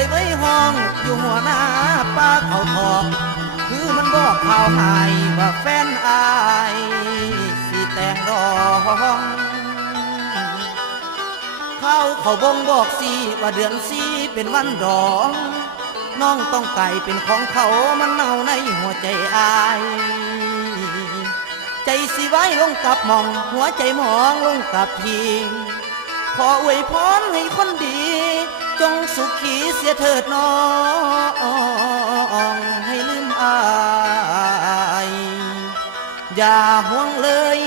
ยไว้ห้องอยู่หัวหน้าป้าเขาทองคือมันบอกข่าวหายว่าแฟนอายสิแต่งดองเขาบ่งบอกสิว่าเดือนสี่เป็นวันดองน้องต้องไก่เป็นของเขามันเน่าในหัวใจอายใจสิไว้ลงกับมองหัวใจมองลงกับพี่ขออวยพรให้คนดีจงสุขีเสียเถิดน้องให้ลืมอายอย่าห่วงเลย